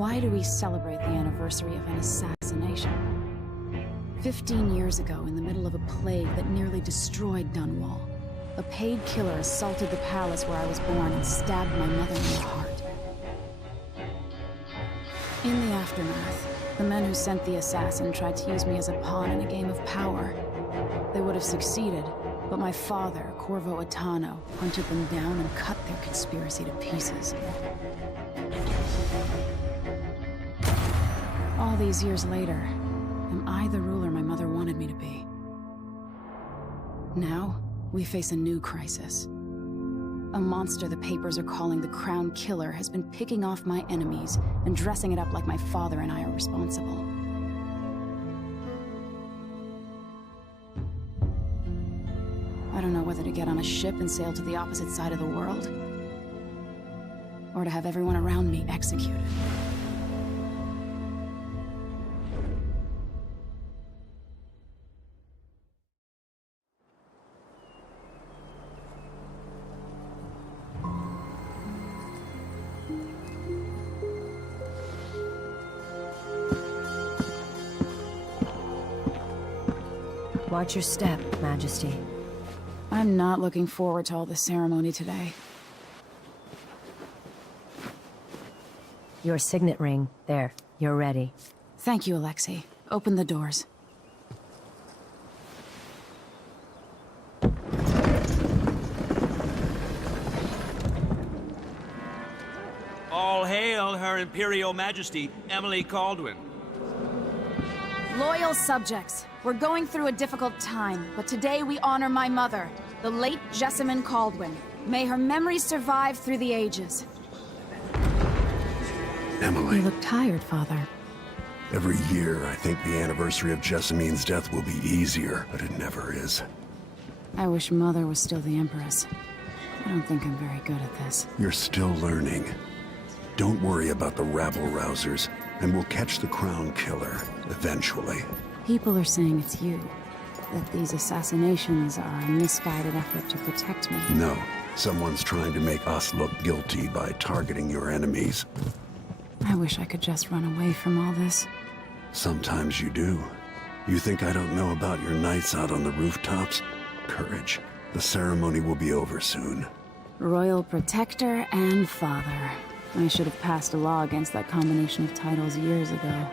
Why do we celebrate the anniversary of an assassination? 15 years ago, in the middle of a plague that nearly destroyed Dunwall, a paid killer assaulted the palace where I was born and stabbed my mother in the heart. In the aftermath, the men who sent the assassin tried to use me as a pawn in a game of power. They would have succeeded, but my father, Corvo Attano, hunted them down and cut their conspiracy to pieces. All these years later, am I the ruler my mother wanted me to be? Now, we face a new crisis. A monster the papers are calling the Crown Killer has been picking off my enemies and dressing it up like my father and I are responsible. I don't know whether to get on a ship and sail to the opposite side of the world, or to have everyone around me executed. Watch your step, Majesty. I'm not looking forward to all the ceremony today. Your signet ring. There. You're ready. Thank you, Alexei. Open the doors. All hail Her Imperial Majesty, Emily Kaldwin. Loyal subjects, we're going through a difficult time, but today we honor my mother, the late Jessamine Kaldwin. May her memory survive through the ages. Emily. You look tired, Father. Every year, I think the anniversary of Jessamine's death will be easier, but it never is. I wish Mother was still the Empress. I don't think I'm very good at this. You're still learning. Don't worry about the rabble-rousers, and we'll catch the Crown Killer, eventually. People are saying it's you. That these assassinations are a misguided effort to protect me. No. Someone's trying to make us look guilty by targeting your enemies. I wish I could just run away from all this. Sometimes you do. You think I don't know about your nights out on the rooftops? Courage. The ceremony will be over soon. Royal Protector and Father. I should have passed a law against that combination of titles years ago.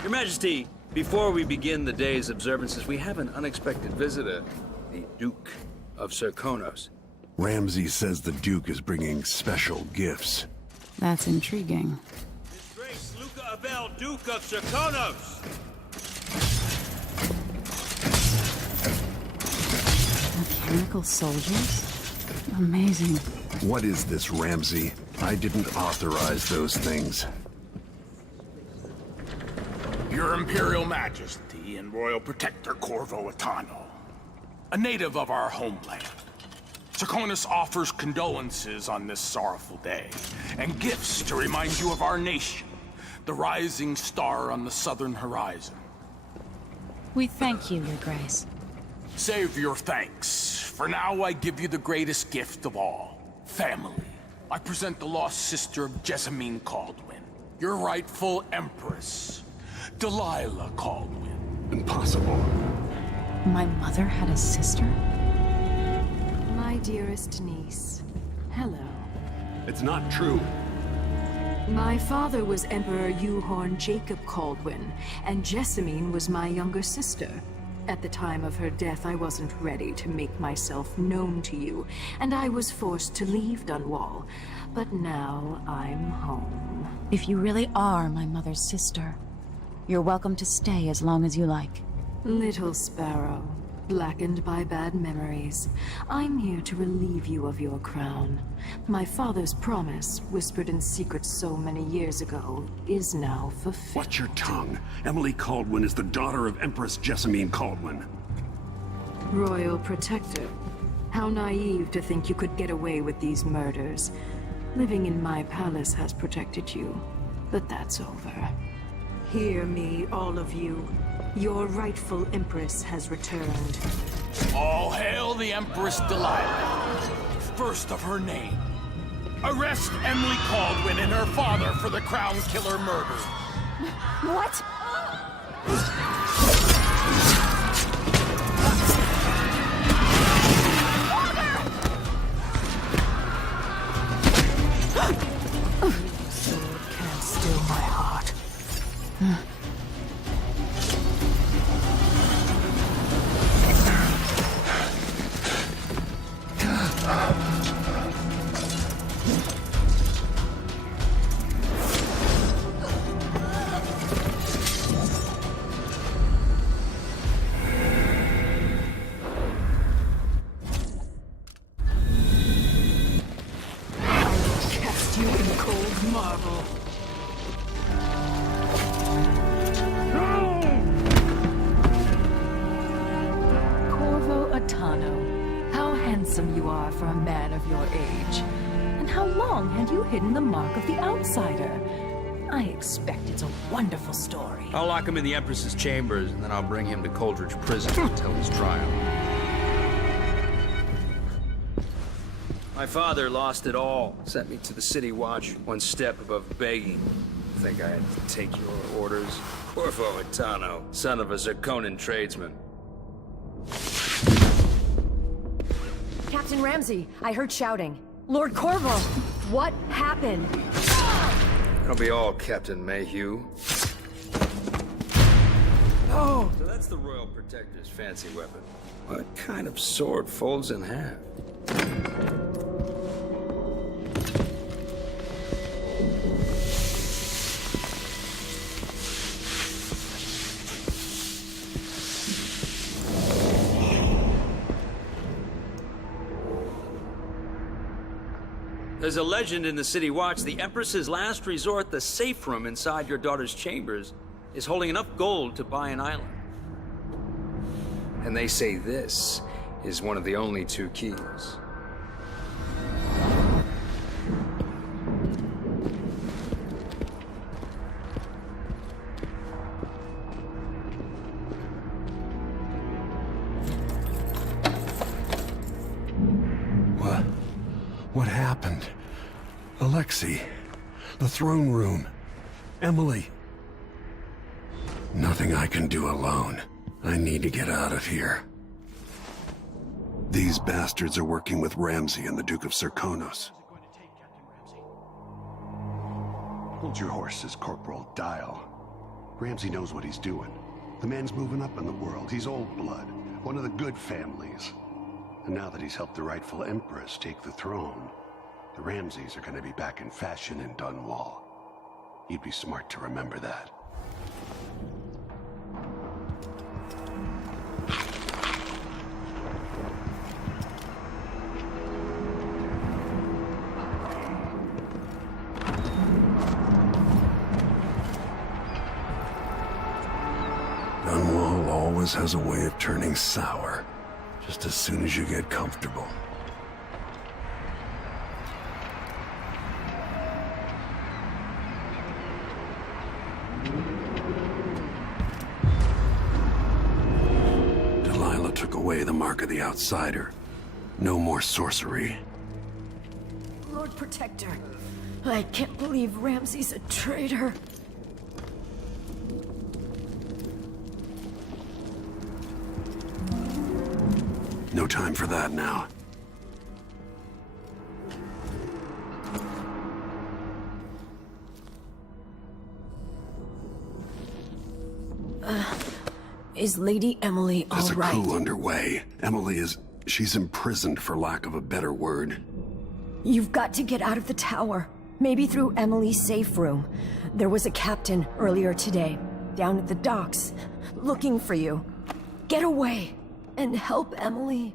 Your Majesty, before we begin the day's observances, we have an unexpected visitor, the Duke of Serkonos. Ramsay says the Duke is bringing special gifts. That's intriguing. His Grace Luca Abel, Duke of Serkonos! Mechanical soldiers? Amazing. What is this, Ramsay? I didn't authorize those things. Your Imperial Majesty and Royal Protector Corvo Attano, a native of our homeland. Serkonos offers condolences on this sorrowful day, and gifts to remind you of our nation, the rising star on the southern horizon. We thank you, Your Grace. Save your thanks. For now, I give you the greatest gift of all, family. I present the lost sister of Jessamine Kaldwin, your rightful Empress, Delilah Kaldwin. Impossible. My mother had a sister? My dearest niece, hello. It's not true. My father was Emperor Yuhorn Jacob Kaldwin, and Jessamine was my younger sister. At the time of her death, I wasn't ready to make myself known to you, and I was forced to leave Dunwall. But now I'm home. If you really are my mother's sister, you're welcome to stay as long as you like. Little sparrow, blackened by bad memories, I'm here to relieve you of your crown. My father's promise, whispered in secret so many years ago, is now fulfilled. Watch your tongue. Emily Kaldwin is the daughter of Empress Jessamine Kaldwin. Royal Protector, how naive to think you could get away with these murders. Living in my palace has protected you, but that's over. Hear me, all of you. Your rightful Empress has returned. All hail the Empress Delilah, first of her name. Arrest Emily Caldwin and her father for the Crown Killer murder. What? Sword can't still my heart. Cast you in cold marble. Corvo Attano, how handsome you are for a man of your age. And how long had you hidden the mark of the outsider? I expect it's a wonderful story. I'll lock him in the Empress's chambers, and then I'll bring him to Coldridge Prison until his trial. My father lost it all. Sent me to the City Watch, one step above begging. Think I had to take your orders? Corvo Attano, son of a Serkonon tradesman. Captain Ramsey, I heard shouting. Lord Corvo, what happened? That'll be all, Captain Mayhew. Oh! So that's the Royal Protector's fancy weapon. What kind of sword folds in half? There's a legend in the City Watch. The Empress's last resort, the safe room inside your daughter's chambers, is holding enough gold to buy an island. And they say this is one of the only two keys. What happened? Alexei, the throne room, Emily. Nothing I can do alone. I need to get out of here. These bastards are working with Ramsey and the Duke of Serkonos. Hold your horses, Corporal Dial. Ramsey knows what he's doing. The man's moving up in the world. He's old blood, one of the good families. And now that he's helped the rightful Empress take the throne, the Ramseys are going to be back in fashion in Dunwall. You'd be smart to remember that. Dunwall always has a way of turning sour, just as soon as you get comfortable. Delilah took away the mark of the outsider. No more sorcery. Lord Protector, I can't believe Ramsey's a traitor. No time for that now. Is Lady Emily all There's a right? coup underway. Emily is... she's imprisoned, for lack of a better word. You've got to get out of the tower. Maybe through Emily's safe room. There was a captain earlier today, down at the docks, looking for you. Get away and help Emily.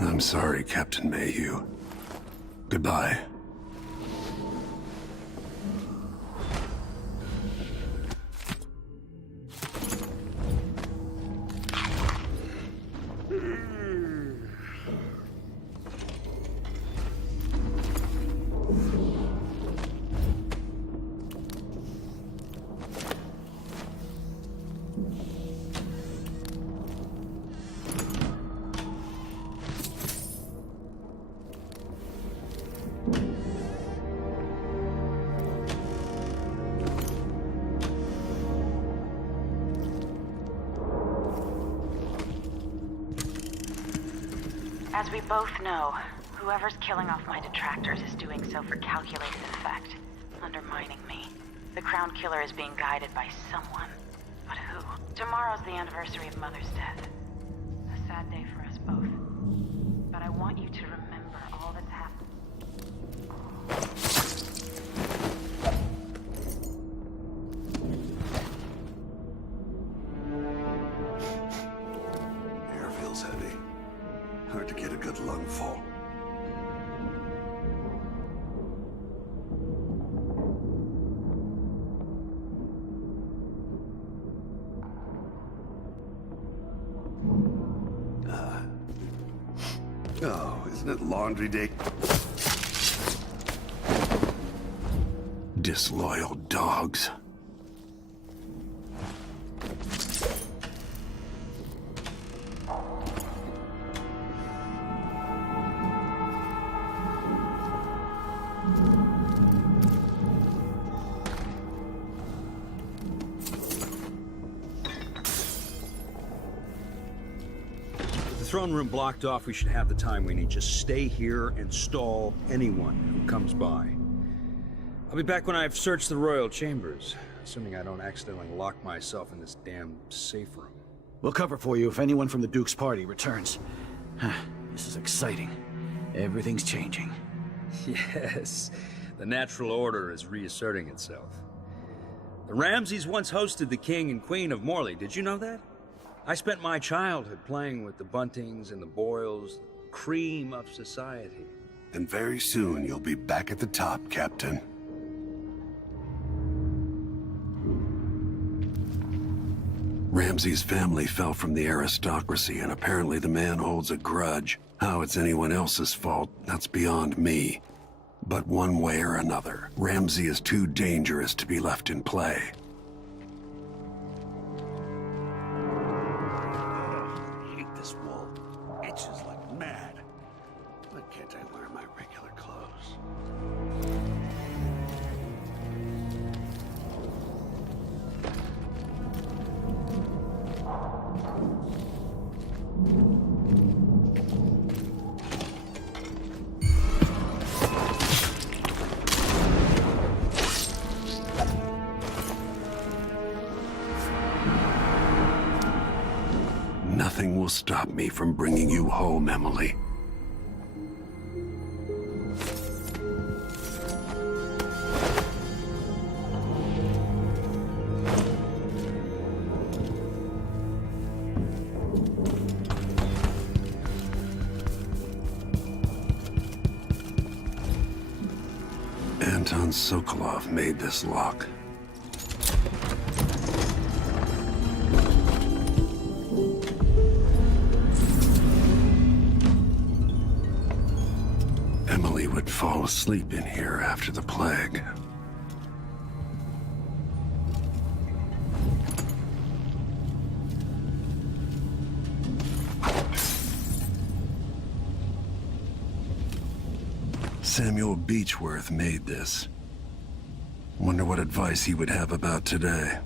I'm sorry, Captain Mayhew. Goodbye. As we both know, whoever's killing off my detractors is doing so for calculated effect, undermining me. The Crown Killer is being guided by someone. But who? Tomorrow's the anniversary of Mother's death. A sad day for us both. But I want you to remember all that's happened. Air feels heavy. Hard to get a good lungful. Oh, isn't it laundry day? Disloyal dogs. Throne room blocked off, we should have the time we need. Just stay here and stall anyone who comes by. I'll be back when I've searched the royal chambers, assuming I don't accidentally lock myself in this damn safe room. We'll cover for you if anyone from the Duke's party returns. This is exciting. Everything's changing. Yes, the natural order is reasserting itself. The Ramseys once hosted the King and Queen of Morley, did you know that? I spent my childhood playing with the Buntings and the Boyles, the cream of society. And very soon you'll be back at the top, Captain. Ramsey's family fell from the aristocracy, and apparently the man holds a grudge. How it's anyone else's fault, that's beyond me. But one way or another, Ramsey is too dangerous to be left in play. I hate this wool. Itches like mad. Why can't I wear my regular clothes? Nothing will stop me from bringing you home, Emily. Anton Sokolov made this lock. Emily would fall asleep in here after the plague. Samuel Beechworth made this. Wonder what advice he would have about today.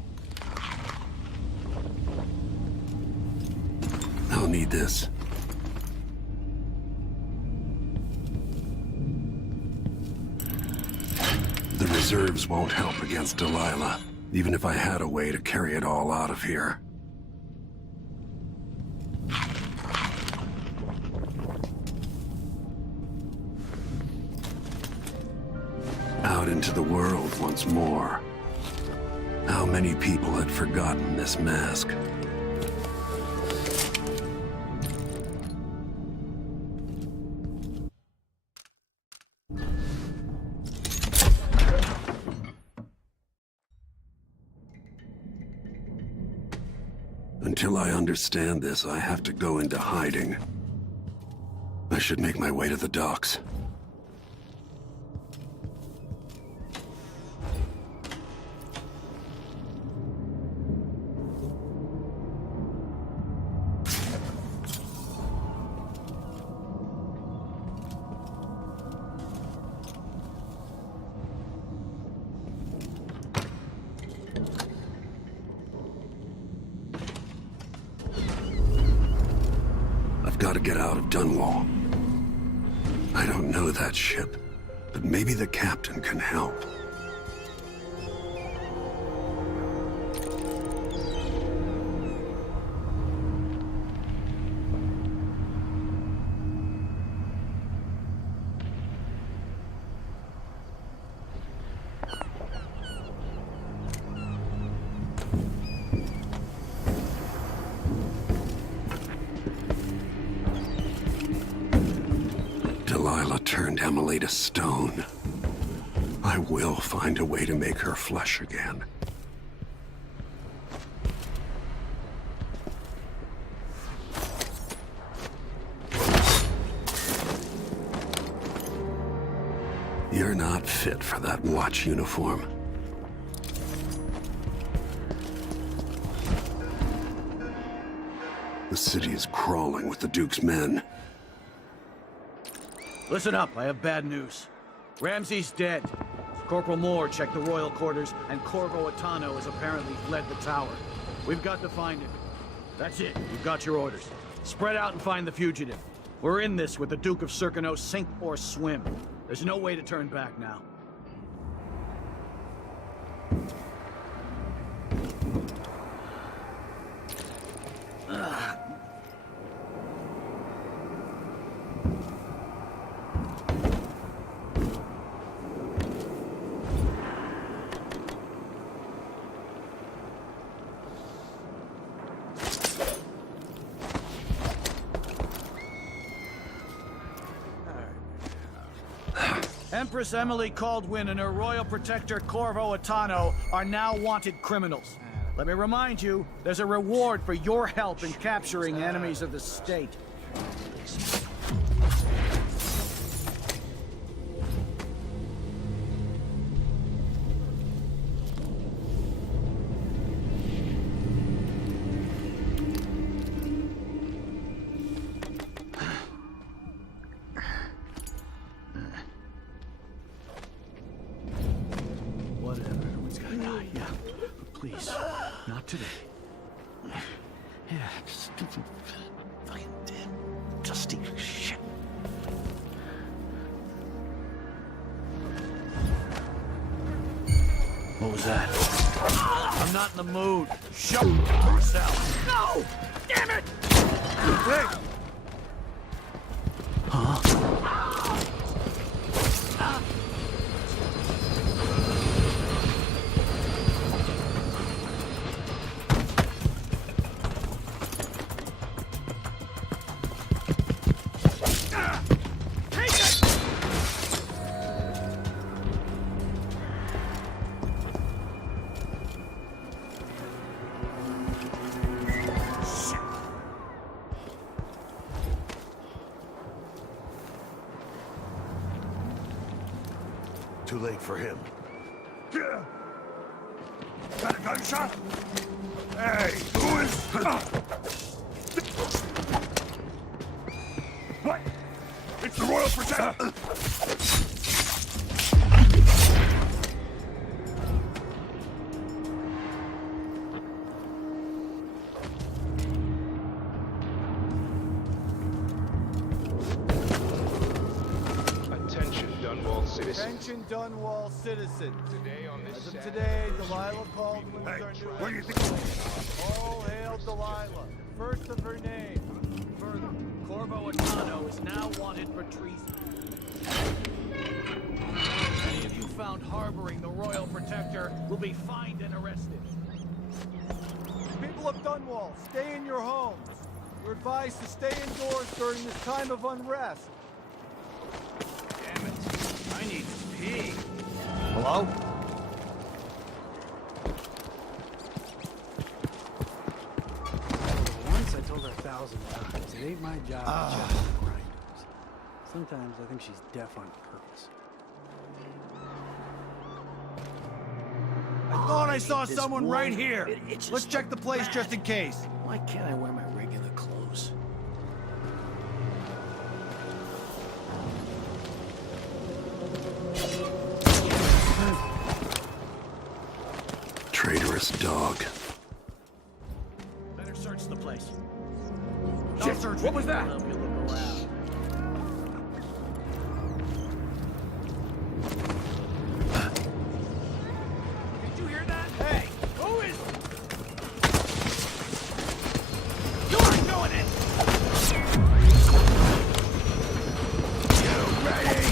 I'll need this. The reserves won't help against Delilah, even if I had a way to carry it all out of here. Out into the world once more. How many people had forgotten this mask? Until I understand this, I have to go into hiding. I should make my way to the docks. I've got to get out of Dunwall. I don't know that ship, but maybe the captain can help. Delilah turned Emily to stone. I will find a way to make her flesh again. You're not fit for that watch uniform. The city is crawling with the Duke's men. Listen up, I have bad news. Ramsey's dead. Corporal Moore checked the royal quarters, and Corvo Attano has apparently fled the tower. We've got to find him. That's it, you've got your orders. Spread out and find the fugitive. We're in this with the Duke of Serkonon, sink or swim. There's no way to turn back now. Empress Emily Caldwin and her royal protector Corvo Attano are now wanted criminals. Let me remind you, there's a reward for your help in capturing enemies of the state. Please, not today. Yeah, just fucking damn dusty shit. What was that? I'm not in the mood. Shut yourself. No! Damn it! Hey! Huh? Too late for him. Got a gunshot? Hey, who is... What? It's the Royal Protector! Attention Dunwall citizens. Today on this As of today, Delilah Caldwin is our new What do you think? All hail Delilah, first of her name. Further, Corvo Attano is now wanted for treason. Any of you found harboring the royal protector will be fined and arrested. People of Dunwall, stay in your homes. You're advised to stay indoors during this time of unrest. Damn it. I need to pee. Hello? Once I told her 1,000 times, it ain't my job to check the grinders. Sometimes I think she's deaf on purpose. I thought I saw someone right here. Let's check the place just in case. Why can't I wear my regular clothes? Traitorous dog. Better search the place. Shit, what was that? Help you look around. Did you hear that? Hey, who is... You aren't doing it! You ready?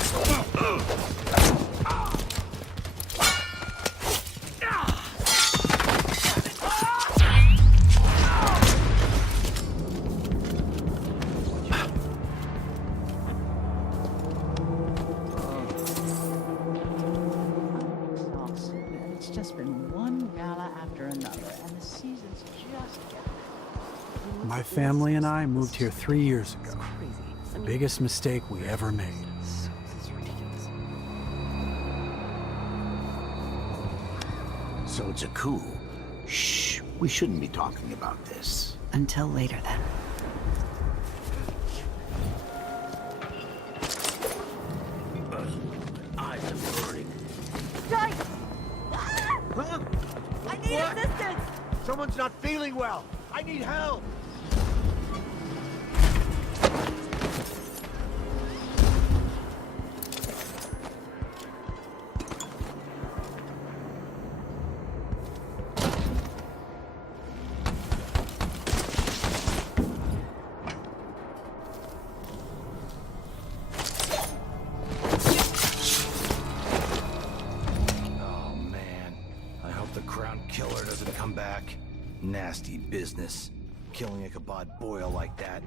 It's just been one gala after another, and the season's just getting My family and I moved here 3 years ago. crazy. The biggest mistake we ever made. It's ridiculous. So it's a coup. Shh, we shouldn't be talking about this. Until later, then. Eyes are burning. Yikes! Huh? I need assistance! Someone's not feeling well. I need help! Oh man, I hope the Crown Killer doesn't come back. Nasty business, killing Ichabod Boyle like that.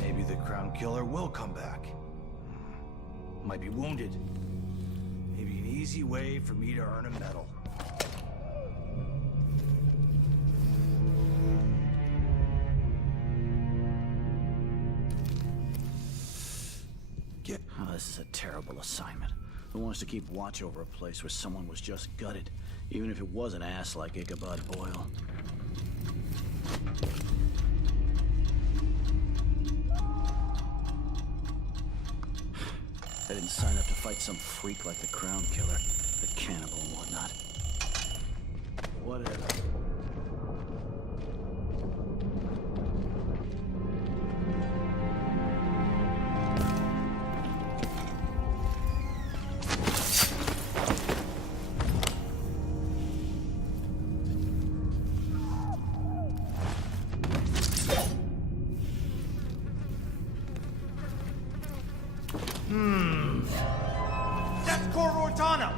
Maybe the Crown Killer will come back. Might be wounded. Maybe an easy way for me to earn a medal. Oh, this is a terrible assignment. Who wants to keep watch over a place where someone was just gutted, even if it was an ass like Ichabod Boyle? I didn't sign up to fight some freak like the Crown Killer, the cannibal and whatnot. Whatever. That's Corvo Attano!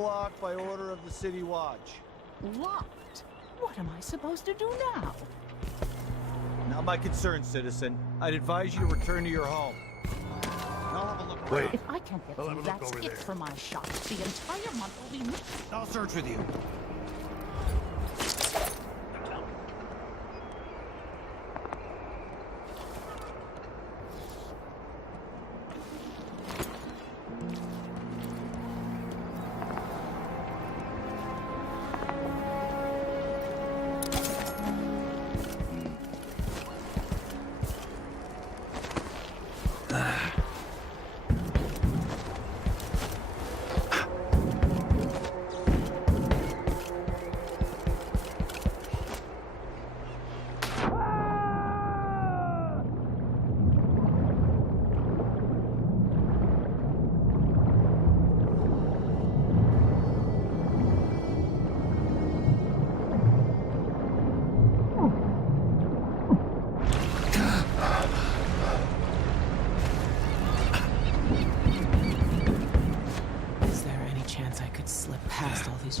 blocked by order of the City Watch. Locked? What am I supposed to do now? Not my concern, citizen. I'd advise you to return to your home. I'll have a look. Wait. If I can't get through that skip for my shop, the entire month will be missed. I'll search with you.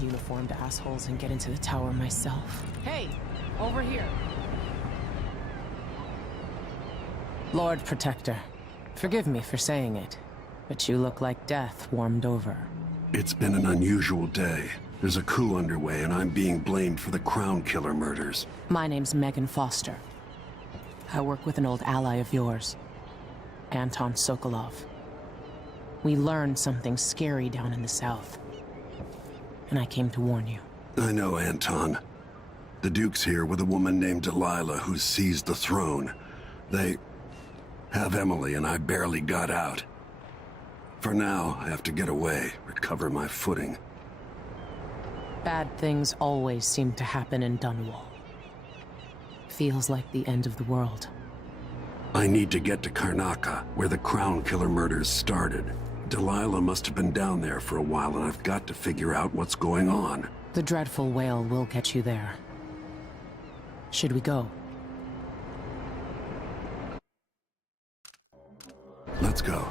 Uniformed assholes and get into the tower myself. Hey, over here. Lord Protector, forgive me for saying it, but you look like death warmed over. It's been an unusual day. There's a coup underway and I'm being blamed for the Crown Killer murders. My name's Megan Foster. I work with an old ally of yours, Anton Sokolov. We learned something scary down in the south, and I came to warn you. I know, Anton. The Duke's here with a woman named Delilah who's seized the throne. They have Emily and I barely got out. For now, I have to get away, recover my footing. Bad things always seem to happen in Dunwall. Feels like the end of the world. I need to get to Karnaca, where the Crown Killer murders started. Delilah must have been down there for a while, and I've got to figure out what's going on. The dreadful whale will get you there. Should we go? Let's go.